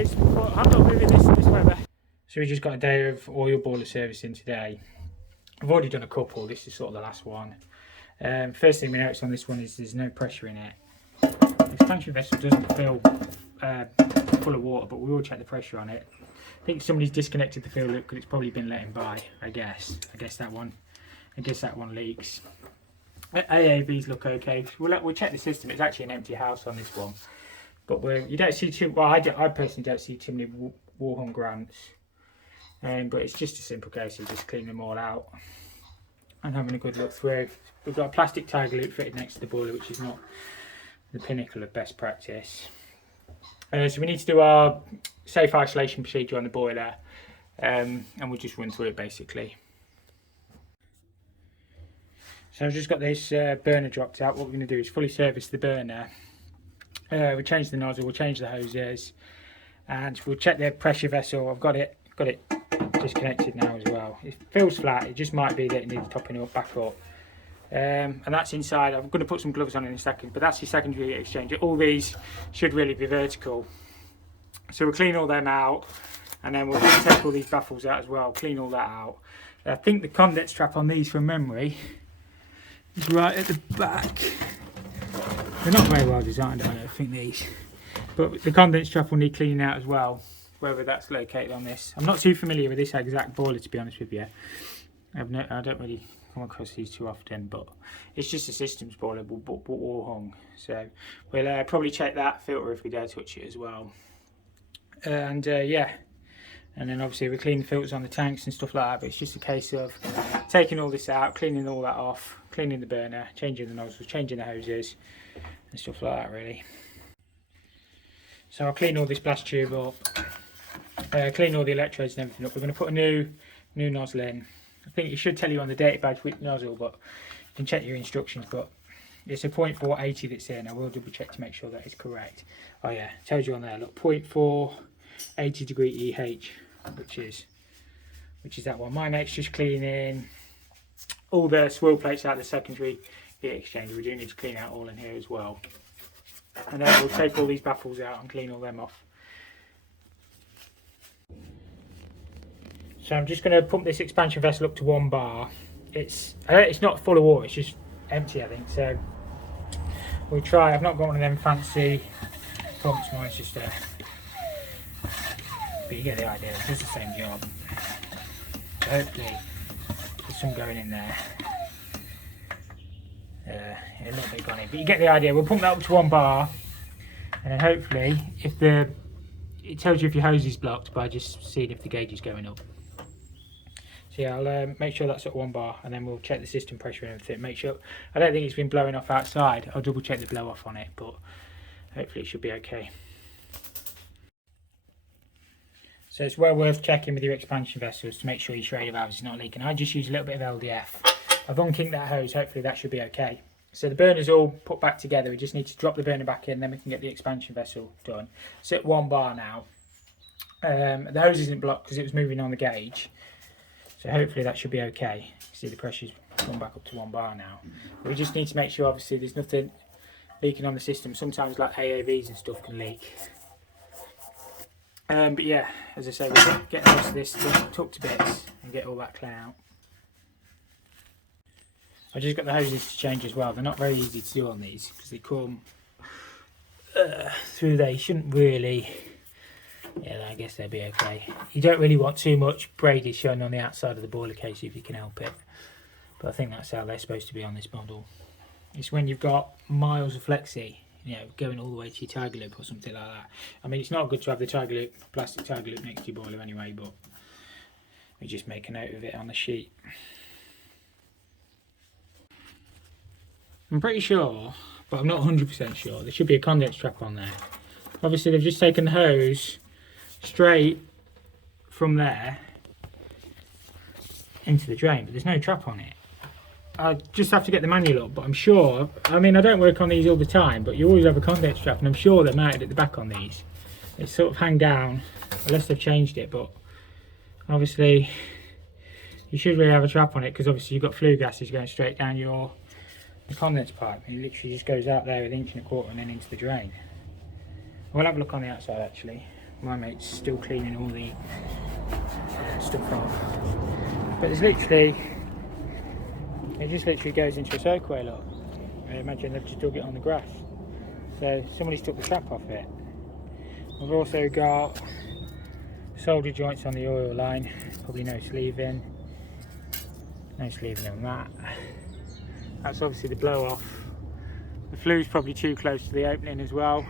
is, but I'm not moving this weather. So we just got a day of oil boiler servicing today. I've already done a couple, this is sort of the last one. First thing we noticed on this one is there's no pressure in it. The expansion vessel doesn't feel full of water, but we will check the pressure on it. I think somebody's disconnected the fuel loop because it's probably been letting by, I guess that one leaks. AAVs look okay. We'll check the system. It's actually an empty house on this one, but you don't see too. Well, I personally don't see too many war-hung grants, but it's just a simple case of just cleaning them all out and having a good look through. We've got a plastic tiger loop fitted next to the boiler, which is not the pinnacle of best practice. So we need to do our safe isolation procedure on the boiler, and we'll just run through it basically. So I've just got this burner dropped out. What we're going to do is fully service the burner. We'll change the nozzle, we'll change the hoses, and we'll check the pressure vessel. I've got it disconnected now as well. It feels flat, it just might be that it needs topping up, back up. And that's inside. I'm going to put some gloves on in a second, but that's your secondary exchange. All these should really be vertical. So we'll clean all them out, and then we'll take all these baffles out as well, clean all that out. I think the condense trap on these from memory is right at the back. They're not very well designed, I don't think, these. But the condense trap will need cleaning out as well, wherever that's located on this. I'm not too familiar with this exact boiler, to be honest with you. I don't really come across these too often, but it's just a systems boiler, but wall hung. So we'll probably check that filter if we dare touch it as well. And yeah, and then obviously we clean the filters on the tanks and stuff like that, but it's just a case of taking all this out, cleaning all that off, cleaning the burner, changing the nozzles, changing the hoses and stuff like that really. So I'll clean all this blast tube up, clean all the electrodes and everything up. We're going to put a new nozzle in. I think it should tell you on the data badge which nozzle, but you can check your instructions, but it's a 0.480 that's in. I will double check to make sure that is correct. Oh yeah, it tells you on there, look, 0.480 degree EH, which is that one. My mate's just cleaning all the swirl plates out of the secondary heat exchanger. We do need to clean out all in here as well. And then we'll take all these baffles out and clean all them off. So I'm just going to pump this expansion vessel up to 1 bar. It's not full of water, it's just empty I think. So we'll try. I've not got one of them fancy pumps, mine's just but you get the idea, it does the same job. So hopefully there's some going in there. A little bit gone in, but you get the idea. We'll pump that up to 1 bar, and then hopefully if it tells you if your hose is blocked by just seeing if the gauge is going up. So yeah, I'll make sure that's at 1 bar, and then we'll check the system pressure and everything. Make sure, I don't think it's been blowing off outside. I'll double check the blow off on it, but hopefully it should be okay. So it's well worth checking with your expansion vessels to make sure your Schrader valve is not leaking. I just use a little bit of LDF. I've unkinked that hose, hopefully that should be okay. So the burner's all put back together. We just need to drop the burner back in, then we can get the expansion vessel done. So at 1 bar now. The hose isn't blocked because it was moving on the gauge. So hopefully that should be okay. See, the pressure's gone back up to 1 bar now. We just need to make sure obviously there's nothing leaking on the system. Sometimes like AAVs and stuff can leak. But yeah, as I say, we'll get most of this tucked to bits and get all that clean out. I just got the hoses to change as well. They're not very easy to do on these because they come through there. You shouldn't really, yeah, I guess they'll be okay. You don't really want too much braidage showing on the outside of the boiler case if you can help it. But I think that's how they're supposed to be on this model. It's when you've got miles of flexi, you know, going all the way to your tiger loop or something like that. I mean, it's not good to have the tiger loop, plastic tiger loop next to your boiler anyway, but we just make a note of it on the sheet. I'm pretty sure, but I'm not 100% sure, there should be a condense trap on there. Obviously they've just taken the hose straight from there into the drain, but there's no trap on it. I just have to get the manual up, but I'm sure, I mean I don't work on these all the time, but you always have a condense trap, and I'm sure they're mounted at the back on these. They sort of hang down, unless they've changed it, but obviously you should really have a trap on it, because obviously you've got flue gases going straight down your condense pipe. It literally just goes out there with 1.25 inches and then into the drain. We'll have a look on the outside actually. my mate's still cleaning all the stuff off. But there's literally, it just literally goes into a soakaway, look. I imagine they've just dug it on the grass. So somebody's took the trap off it. We've also got solder joints on the oil line, probably no sleeving. No sleeving on that. That's obviously the blow off. The flue's probably too close to the opening as well,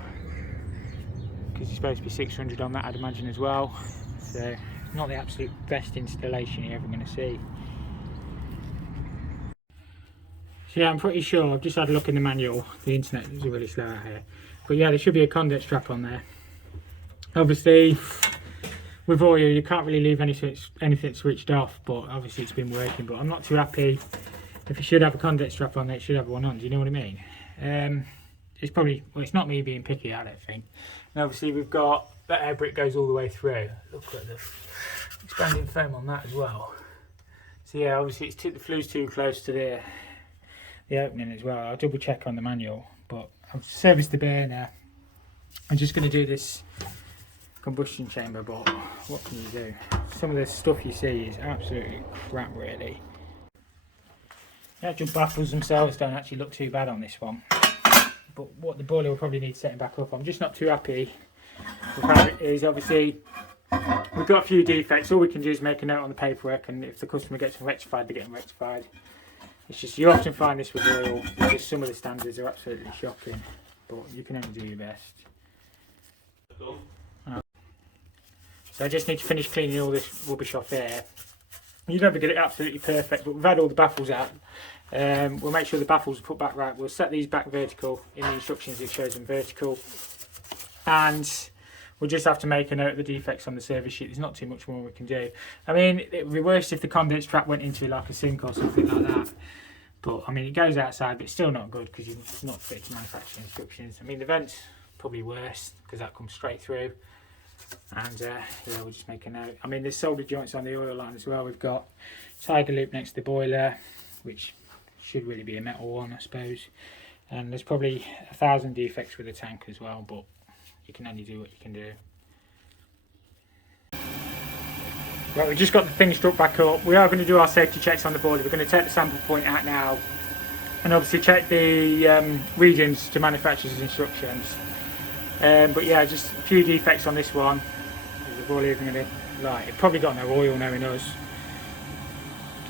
because it's supposed to be 600 on that, I'd imagine, as well. So not the absolute best installation you're ever going to see. So yeah, I'm pretty sure, I've just had a look in the manual, the internet is really slow out here, but yeah, there should be a conduit strap on there. Obviously with oil you can't really leave anything switched off, but obviously it's been working. But I'm not too happy. If you should have a conduit strap on there, it should have one on, do you know what I mean? It's probably, well, it's not me being picky, I don't think. And obviously we've got, that air brick goes all the way through. Look at the expanding foam on that as well. So yeah, obviously the flue's too close to the opening as well. I'll double check on the manual, but I've serviced the burner. I'm just going to do this combustion chamber, but what can you do? Some of the stuff you see is absolutely crap, really. The actual baffles themselves don't actually look too bad on this one, but what the boiler will probably need setting back up. I'm just not too happy with how it is. Obviously we've got a few defects. All we can do is make a note on the paperwork, and if the customer gets them rectified, they get them rectified. It's just, you often find this with oil, just some of the standards are absolutely shocking, but you can only do your best. So I just need to finish cleaning all this rubbish off here. You never get it absolutely perfect, but we've had all the baffles out. We'll make sure the baffles are put back right. We'll set these back vertical. In the instructions it shows them vertical. And we'll just have to make a note of the defects on the service sheet. There's not too much more we can do. I mean, it would be worse if the conduit strap went into like a sink or something like that. But I mean, it goes outside, but it's still not good because it's not fit to manufacturing instructions. I mean, the vent's probably worse because that comes straight through. And yeah, we'll just make a note. I mean, there's solder joints on the oil line as well. We've got tiger loop next to the boiler, which should really be a metal one, I suppose. And there's probably 1,000 defects with the tank as well, but you can only do what you can do. Right, we've just got the thing struck back up. We are going to do our safety checks on the boiler. We're going to take the sample point out now and obviously check the readings to manufacturer's instructions. But yeah, just a few defects on this one. Is the boiler even going to light? It probably got no oil knowing us.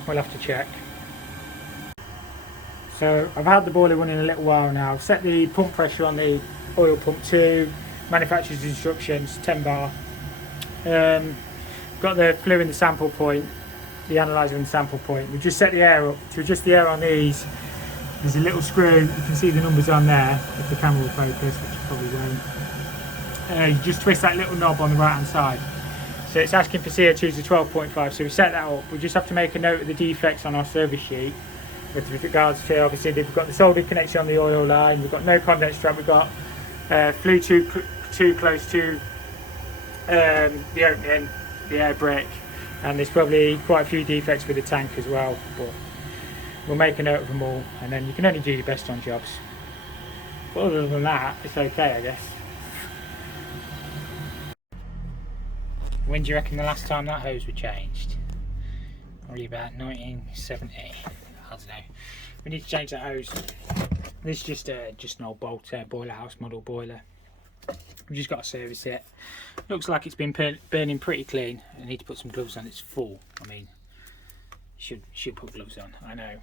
We'll have to check. So I've had the boiler running a little while now. I've set the pump pressure on the oil pump to manufacturer's instructions, 10 bar. Got the flue in the sample point, the analyzer in the sample point. We've just set the air up. To adjust the air on these, there's a little screw. You can see the numbers on there if the camera will focus, which it probably won't. You just twist that little knob on the right hand side. So it's asking for CO2 to 12.5, so we set that up. We just have to make a note of the defects on our service sheet with regards to, obviously, we've got the solder connection on the oil line, we've got no condense strap, we've got flue too close to the opening, the air brake, and there's probably quite a few defects with the tank as well, but we'll make a note of them all, and then you can only do your best on jobs. But other than that, it's okay, I guess. When do you reckon the last time that hose was changed? Probably about 1970. I don't know. We need to change that hose. This is just an old Bolt boiler house model boiler. We've just got to service it. Looks like it's been burning pretty clean. I need to put some gloves on. It's full. I mean, should put gloves on. I know.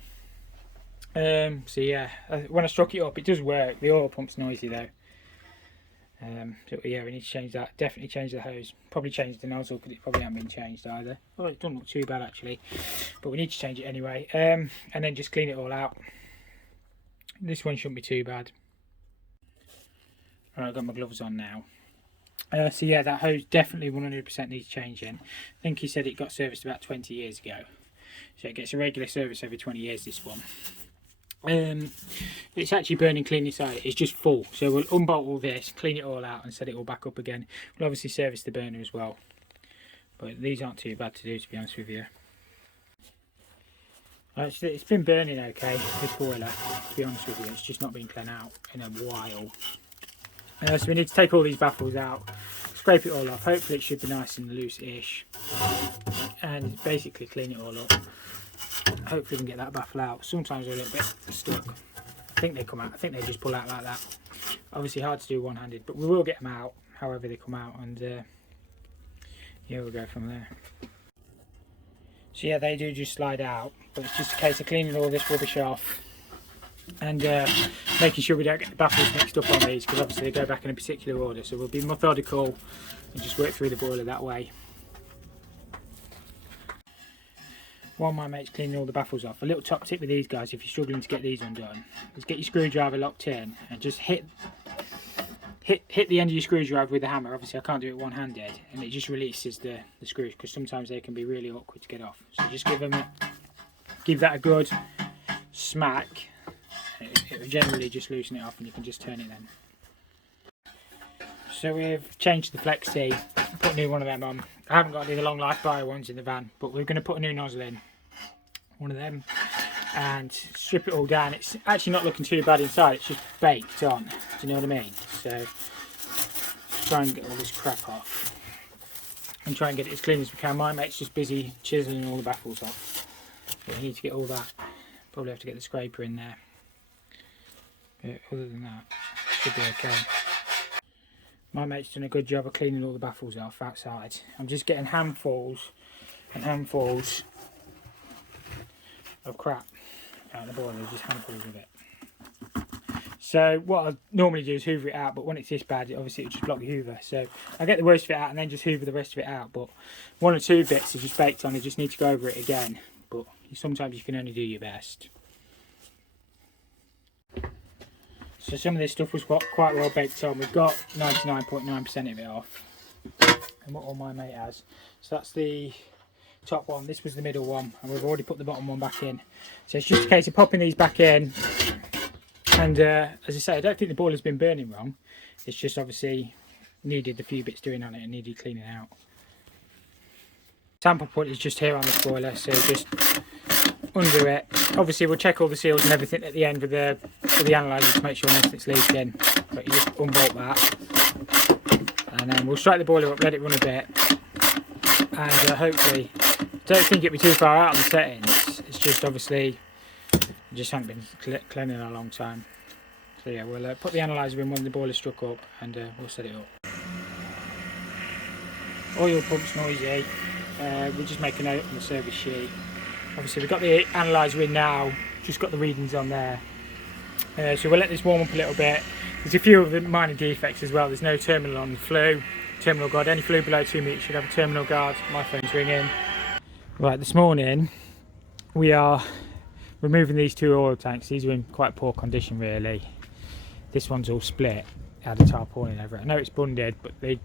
So yeah, when I struck it up, it does work. The oil pump's noisy though. So yeah, we need to change that. Definitely change the hose. Probably change the nozzle because it probably hasn't been changed either. Well, it doesn't look too bad actually, but we need to change it anyway. And then just clean it all out. This one shouldn't be too bad. Right, I've got my gloves on now. So yeah, that hose definitely 100% needs changing. I think he said it got serviced about 20 years ago. So it gets a regular service every 20 years, this one. It's actually burning clean inside. It's just full. So we'll unbolt all this, clean it all out and set it all back up again. We'll obviously service the burner as well. But these aren't too bad to do, to be honest with you. Actually, it's been burning okay, this boiler, to be honest with you. It's just not been cleaned out in a while. So we need to take all these baffles out, scrape it all off. Hopefully it should be nice and loose-ish, and basically clean it all up. Hopefully we can get that baffle out. Sometimes they're a little bit stuck. I think they come out. I think they just pull out like that. Obviously hard to do one-handed, but we will get them out however they come out, and yeah, we'll go from there. So yeah, they do just slide out, but it's just a case of cleaning all this rubbish off and making sure we don't get the baffles mixed up on these, because obviously they go back in a particular order, so we'll be methodical and just work through the boiler that way. While my mate's cleaning all the baffles off, a little top tip with these guys if you're struggling to get these undone is get your screwdriver locked in and just hit the end of your screwdriver with the hammer. Obviously I can't do it one-handed, and it just releases the screws, because sometimes they can be really awkward to get off. So just give that a good smack. It will generally just loosen it off, and you can just turn it then. So we've changed the Flexi, put a new one of them on. I haven't got any of the long life bio ones in the van, but we're going to put a new nozzle in, one of them, and strip it all down. It's actually not looking too bad inside, it's just baked on, do you know what I mean? So try and get all this crap off and try and get it as clean as we can. My mate's just busy chiseling all the baffles off, but we need to get all that. Probably have to get the scraper in there, but other than that should be okay. My mate's done a good job of cleaning all the baffles off outside. I'm just getting handfuls and handfuls of crap out of the boiler, just handfuls of it. So what I normally do is hoover it out, but when it's this bad, obviously it'll just block the hoover. So I get the worst of it out and then just hoover the rest of it out. But one or two bits are just baked on, you just need to go over it again. But sometimes you can only do your best. So some of this stuff was quite well baked on. We've got 99.9% of it off, and what all my mate has. So that's the top one, this was the middle one, and we've already put the bottom one back in. So it's just a case of popping these back in, and as I say, I don't think the boiler's been burning wrong. It's just obviously needed a few bits doing on it and needed cleaning out. Sample point is just here on this boiler, so just undo it. Obviously we'll check all the seals and everything at the end with the analyzer to make sure nothing's leaking, but you just unbolt that, and then we'll strike the boiler up, let it run a bit, and hopefully, don't think it'll be too far out on the settings. It's just obviously just haven't been cleaning in a long time. So yeah, we'll put the analyzer in when the boiler's struck up, and we'll set it up. Oil pump's noisy. We'll just make a note on the service sheet. Obviously we've got the analyzer in now, just got the readings on there. So we'll let this warm up a little bit. There's a few of the minor defects as well. There's no terminal on the flue, terminal guard. Any flue below 2 meters should have a terminal guard. My phone's ringing. Right, this morning we are removing these two oil tanks. These are in quite poor condition really. This one's all split, had a tarpaulin over it. I know it's bunded, but they're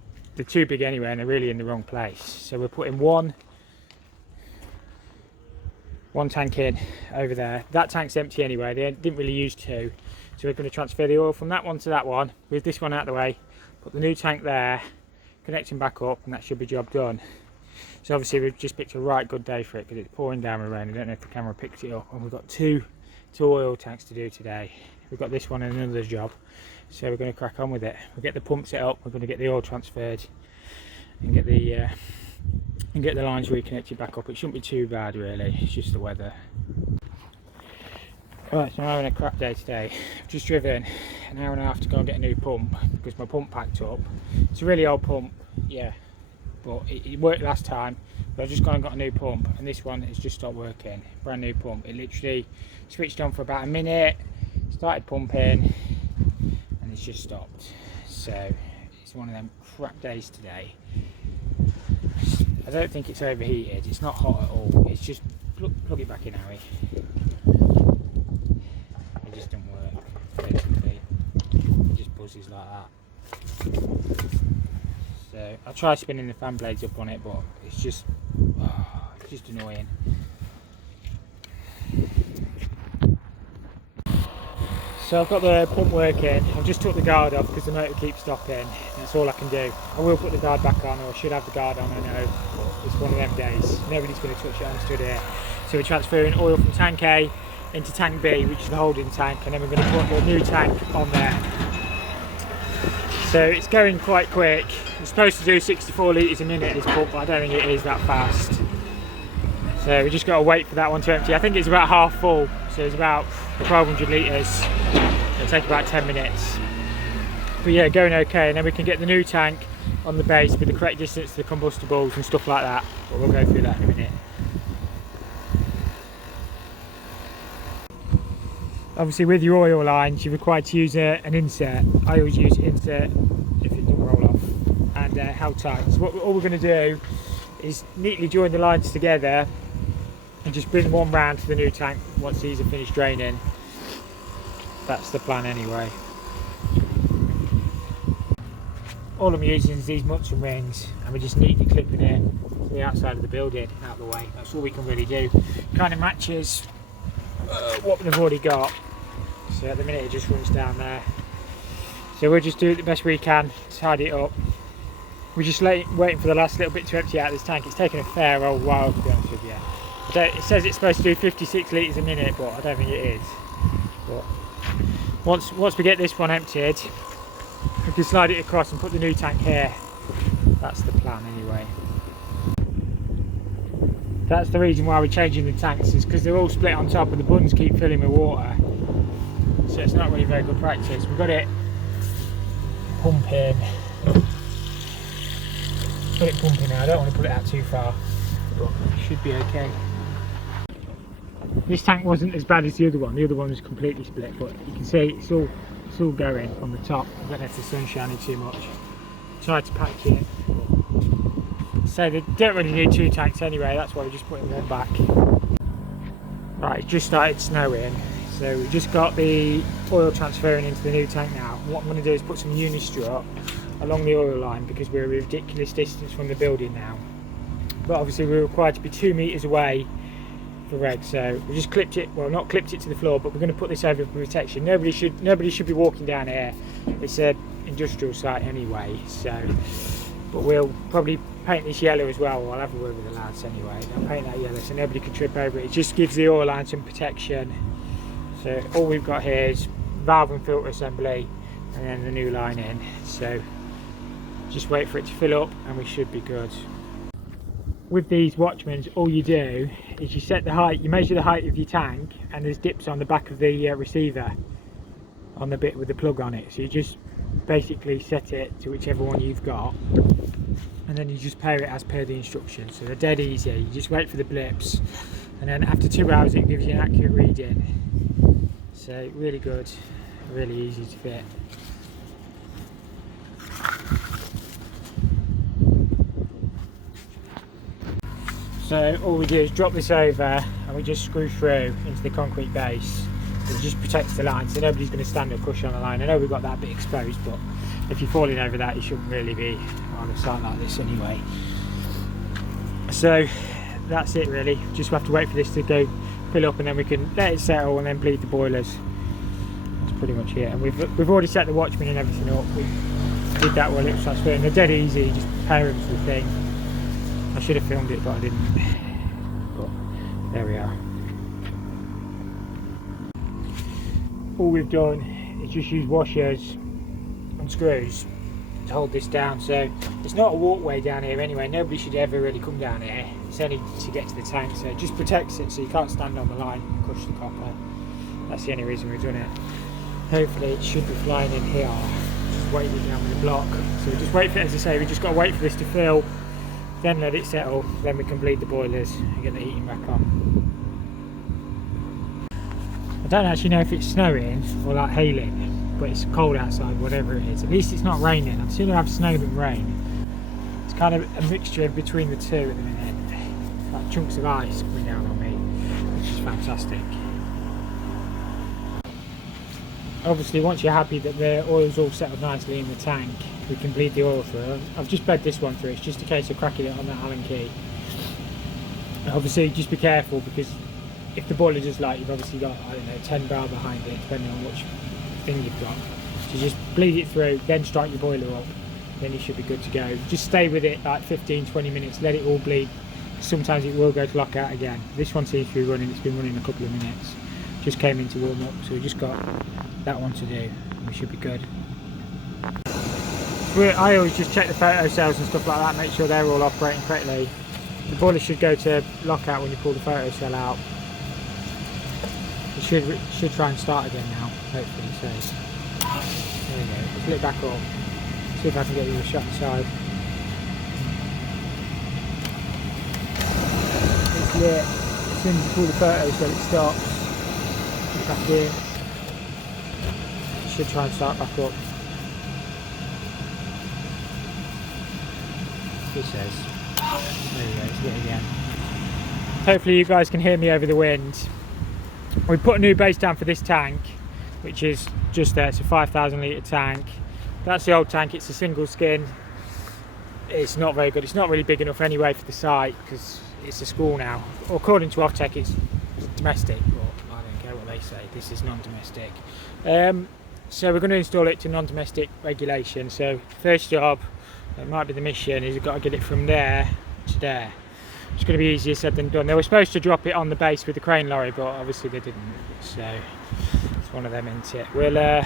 too big anyway, and they're really in the wrong place. So we're putting one tank in over there. That tank's empty anyway, they didn't really use two, so we're going to transfer the oil from that one to that one, with this one out of the way, put the new tank there, connecting back up, and that should be job done. So obviously we've just picked a right good day for it, because it's pouring down with rain. I don't know if the camera picked it up, and we've got two oil tanks to do today. We've got this one and another job, so we're going to crack on with it. We'll get the pump set up, we're going to get the oil transferred, and get the lines reconnected back up. It shouldn't be too bad really, it's just the weather. Right, so I'm having a crap day today. I've just driven an hour and a half to go and get a new pump, because my pump packed up. It's a really old pump, yeah, but it worked last time. But I've just gone and got a new pump, and this one has just stopped working. Brand new pump. It literally switched on for about a minute, started pumping, and it's just stopped. So it's one of them crap days today. I don't think it's overheated, it's not hot at all, it's just plug it back in, Harry. It just doesn't work, basically. It just buzzes like that. So I'll try spinning the fan blades up on it, but it's just annoying. So I've got the pump working. I've just took the guard off because the motor keeps stopping. That's all I can do. I will put the guard back on, or I should have the guard on, I know. It's one of them days. Nobody's going to touch it, I'm stood here. So we're transferring oil from tank A into tank B, which is the holding tank, and then we're going to put a new tank on there. So it's going quite quick. It's supposed to do 64 litres a minute this pump, but I don't think it is that fast. So we just got to wait for that one to empty. I think it's about half full, so it's about 1200 litres. It'll take about 10 minutes. But yeah, going okay, and then we can get the new tank on the base with the correct distance to the combustibles and stuff like that. But we'll go through that in a minute. Obviously with your oil lines you're required to use an insert. I always use insert if it doesn't roll off, and held tight. So all we're going to do is neatly join the lines together and just bring one round to the new tank once these are finished draining. That's the plan anyway. All I'm using is these Mutson rings, and we're just neatly clipping it to the outside of the building, out of the way. That's all we can really do. Kind of matches what we've already got. So at the minute it just runs down there. So we'll just do it the best we can, tidy it up. We're just waiting for the last little bit to empty out this tank. It's taken a fair old while, to be honest with you. It says it's supposed to do 56 litres a minute, but I don't think it is. But once we get this one emptied, we can slide it across and put the new tank here. That's the plan anyway. That's the reason why we're changing the tanks, is because they're all split on top and the buns keep filling with water. So it's not really very good practice. We've got it pumping. Put it pumping now. I don't want to put it out too far, but it should be okay. This tank wasn't as bad as the other one. The other one was completely split, but you can see it's all going on the top. I don't know if the sun's shining too much. Tried to patch it. So they don't really need two tanks anyway, that's why we're just putting one back. Right, it's just started snowing, so we've just got the oil transferring into the new tank now. What I'm going to do is put some Unistrut along the oil line, because we're a ridiculous distance from the building now. But obviously we're required to be 2 metres away for reg, so we just clipped it, well not clipped it to the floor, but we're going to put this over for protection. Nobody should be walking down here. It's an industrial site anyway, so, but we'll probably paint this yellow as well. I'll have a word with the lads anyway. They'll paint that yellow so nobody can trip over it. It just gives the oil line some protection. So all we've got here is valve and filter assembly, and then the new line in. So just wait for it to fill up and we should be good. With these Watchmans, all you do is you set the height, you measure the height of your tank, and there's dips on the back of the receiver on the bit with the plug on it. So you just basically set it to whichever one you've got, and then you just pair it as per the instructions. So they're dead easy. You just wait for the blips, and then after 2 hours it gives you an accurate reading. So really good, really easy to fit. So all we do is drop this over and we just screw through into the concrete base. It just protects the line, so nobody's going to stand or push on the line. I know we've got that bit exposed, but if you're falling over that, you shouldn't really be on a site like this anyway. So that's it really. Just have to wait for this to go fill up, and then we can let it settle and then bleed the boilers. That's pretty much it. And we've already set the Watchman and everything up. We did that while it was transferring. They're dead easy, just pair them to the thing. I should have filmed it, but I didn't. But there we are. All we've done is just use washers and screws to hold this down. So it's not a walkway down here anyway. Nobody should ever really come down here. It's only to get to the tank, so it just protects it so you can't stand on the line and crush the copper. That's the only reason we've done it. Hopefully it should be flying in here. Just weight it down with a block. So we just wait for it, as I say, we just got to wait for this to fill, then let it settle, then we can bleed the boilers and get the heating back on. I don't actually know if it's snowing or like hailing, but it's cold outside, whatever it is. At least it's not raining. I'd sooner have snow than rain. It's kind of a mixture between the two at the minute. Like chunks of ice coming down on me, which is fantastic. Obviously once you're happy that the oil's all settled nicely in the tank, we can bleed the oil through. I've just bled this one through. It's just a case of cracking it on that Allen key. And obviously just be careful, because if the boiler does light, you've obviously got, I don't know, 10 bar behind it, depending on which thing you've got. So just bleed it through, then start your boiler up, then you should be good to go. Just stay with it like 15-20 minutes, let it all bleed. Sometimes it will go to lockout again. This one seems to be running, it's been running a couple of minutes. Just came in to warm up, so we just got that one to do, and we should be good. I always just check the photo cells and stuff like that, make sure they're all operating correctly. The boiler should go to lockout when you pull the photo cell out. It should try and start again now, hopefully. So there we go. Let's flip back up. See if I can get you a shot inside. It's lit. As soon as you pull the photo cell, it stops. Put it back in. It should try and start back up. It says. There we go, it's lit again. Hopefully you guys can hear me over the wind. We put a new base down for this tank, which is just there. It's a 5,000 litre tank. That's the old tank. It's a single skin. It's not very good. It's not really big enough anyway for the site because it's a school now. According to Offtech, it's domestic, but I don't care what they say. This is non-domestic. So we're going to install it to non-domestic regulation. So first job, it might be the mission, is we've got to get it from there to there. It's going to be easier said than done. They were supposed to drop it on the base with the crane lorry, but obviously they didn't. So it's one of them, isn't it? We'll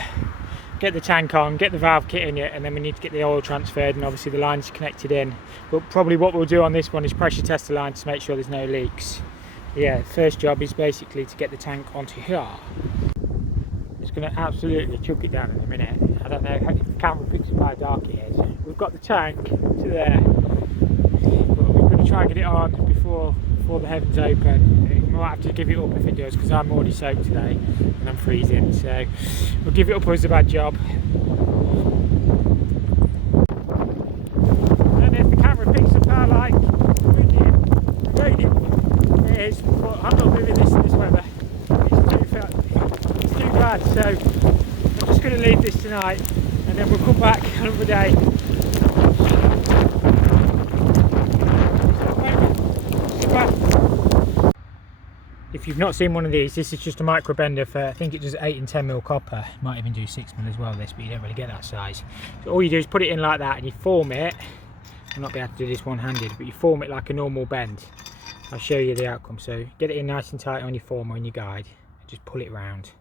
get the tank on, get the valve kit in it, and then we need to get the oil transferred and obviously the lines connected in. But probably what we'll do on this one is pressure test the line to make sure there's no leaks. Yeah, first job is basically to get the tank onto here. It's going to absolutely chuck it down in a minute. I don't know if the camera picks up how dark it is. We've got the tank to there. We're going to try and get it on before the heavens open. We might have to give it up if it does because I'm already soaked today and I'm freezing, so we'll give it up as a bad job. I don't know if the camera picks up how like raining it is, but I'm not moving this in this weather. It's too bad, so I'm just going to leave this tonight and then we'll come back another day. If you've not seen one of these, this is just a micro bender for, I think it does 8 and 10mm copper. It might even do 6mm as well, this, but you don't really get that size. So all you do is put it in like that and you form it. I'll not be able to do this one-handed, but you form it like a normal bend. I'll show you the outcome. So get it in nice and tight on your form or on your guide. Just pull it round.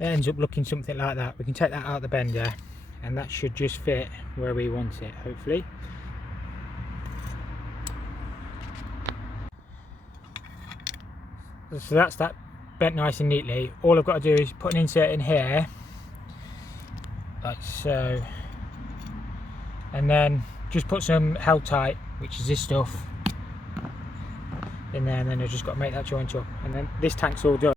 It ends up looking something like that. We can take that out of the bender and that should just fit where we want it, hopefully. So that's that bent nice and neatly. All I've got to do is put an insert in here, like so, and then just put some held tight, which is this stuff, in there, and then I've just got to make that joint up, and then this tank's all done.